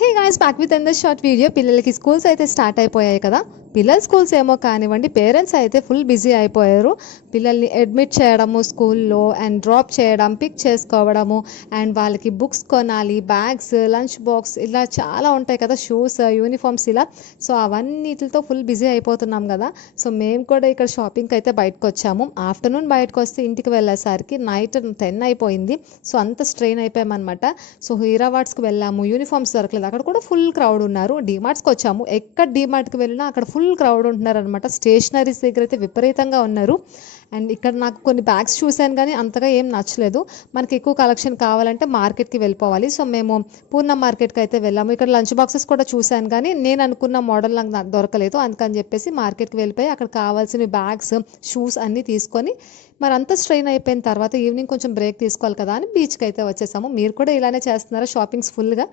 Hey guys, back with అందర్ short video. పిల్లలకి schools అయితే స్టార్ట్ అయిపోయాయి కదా. పిల్లల స్కూల్స్ ఏమో కానివ్వండి, పేరెంట్స్ అయితే ఫుల్ బిజీ అయిపోయారు. పిల్లల్ని అడ్మిట్ చేయడము స్కూల్లో, అండ్ డ్రాప్ చేయడం, పిక్ చేసుకోవడము, అండ్ వాళ్ళకి బుక్స్ కొనాలి, బ్యాగ్స్, లంచ్ బాక్స్, ఇలా చాలా ఉంటాయి కదా, షూస్, యూనిఫామ్స్, ఇలా. సో అవన్నిటితో ఫుల్ బిజీ అయిపోతున్నాం కదా. సో మేము కూడా ఇక్కడ షాపింగ్కి అయితే బయటకు వచ్చాము. ఆఫ్టర్నూన్ బయటకు వస్తే ఇంటికి వెళ్ళేసరికి నైట్ 10 అయిపోయింది. సో అంత స్ట్రెయిన్ అయిపోయామన్నమాట. సో హీరావాడ్స్కి వెళ్ళాము, యూనిఫామ్స్ దొరకలేదు, అక్కడ కూడా ఫుల్ క్రౌడ్ ఉన్నారు. డీమార్ట్స్కి వచ్చాము, ఎక్కడ డీమార్ట్కి వెళ్ళినా అక్కడ ఫుల్ క్రౌడ్ ఉంటున్నారు అనమాట. స్టేషనరీస్ దగ్గర అయితే విపరీతంగా ఉన్నారు. అండ్ ఇక్కడ నాకు కొన్ని బ్యాగ్స్ చూశాను కానీ అంతగా ఏం నచ్చలేదు. మనకి ఎక్కువ కలెక్షన్ కావాలంటే మార్కెట్కి వెళ్ళిపోవాలి. సో మేము పూర్ణ మార్కెట్కి అయితే వెళ్ళాము. ఇక్కడ లంచ్ బాక్సెస్ కూడా చూశాను కానీ నేను అనుకున్న మోడల్ నాకు దొరకలేదు. అందుకని చెప్పేసి మార్కెట్కి వెళ్ళిపోయి అక్కడ కావాల్సిన బ్యాగ్స్, షూస్ అన్నీ తీసుకొని మరి అంత స్ట్రెయిన్ అయిపోయిన తర్వాత ఈవినింగ్ కొంచెం బ్రేక్ తీసుకోవాలి కదా అని బీచ్కి అయితే వచ్చేసాము. మీరు కూడా ఇలానే చేస్తున్నారా షాపింగ్స్ ఫుల్గా?